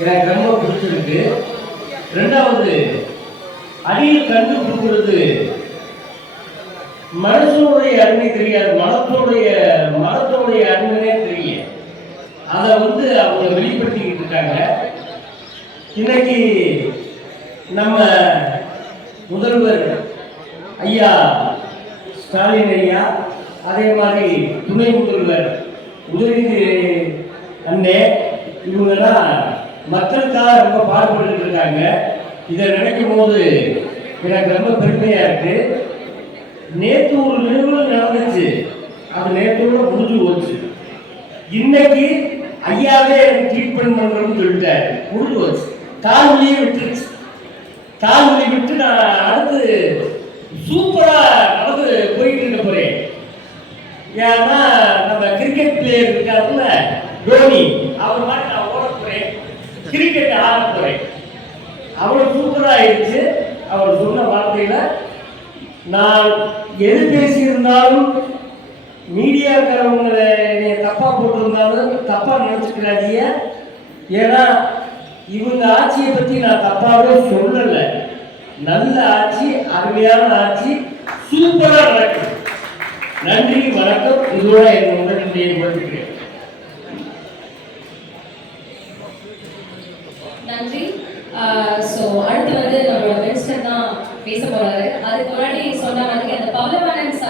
எனக்கு ரொம்ப பிடிச்சிருக்கு ரெண்டாவது அடியில் கண்டு கொடுக்கிறது மனசனுடைய அருமை தெரியாது மனத்தோடைய மனத்தோடைய அருமையே தெரியும் அதை வந்து அவங்க வெளிப்படுத்திக்கிட்டு இருக்காங்க. இன்னைக்கு நம்ம முதல்வர் ஐயா ஸ்டாலின் ஐயா அதே மாதிரி துணை முதல்வர் உதயநிதி அண்ணே இவங்கெல்லாம் மக்களுக்காக ரொம்ப பாடுபட்டு இருக்காங்க. இதை நினைக்கும் போது எனக்கு ரொம்ப பெருமையா இருக்கு. நேற்று ஒரு நிறுவனம் நடந்துச்சு. அது நேற்றோட முடிஞ்சு போச்சு. இன்னைக்கு ஐயாவே எனக்கு ட்ரீட்மெண்ட் பண்ணணும்னு சொல்லிட்டாரு. முடிஞ்சு போச்சு. கால் விட்டுருச்சு. கால் விட்டு நான் அடுத்து சூப்பரா நடந்து போயிட்டு இருக்க போறேன். ஏன்னா நம்ம கிரிக்கெட் பிளேயர் இருக்காருல்ல தோனி அவர் மாதிரி நான் ஓட போறேன் கிரிக்கெட் ஆட அவ்வளோ அவ்வளவு சூப்பரா ஆயிடுச்சு அவர் சொன்ன வார்த்தையில நான் எது பேசியிருந்தாலும் மீடியாக்காரவங்களை என்னை தப்பா போட்டிருந்தாலும் தப்பா நினைச்சுக்கிறாதீங்க. ஏன்னா இவங்க ஆட்சியை பத்தி நான் தப்பாவே சொல்லல. நல்ல ஆட்சி அருமையான ஆட்சி சூப்பரா நடக்கும். நன்றி வணக்கம். இதோட என் உடனடியை நன்றி. ஸோ அடுத்து வந்து நம்மளோட மினிஸ்டர் தான் பேச போறாரு. அதுக்கு முன்னாடி சொன்ன மாதிரி அந்த பவளவாணன்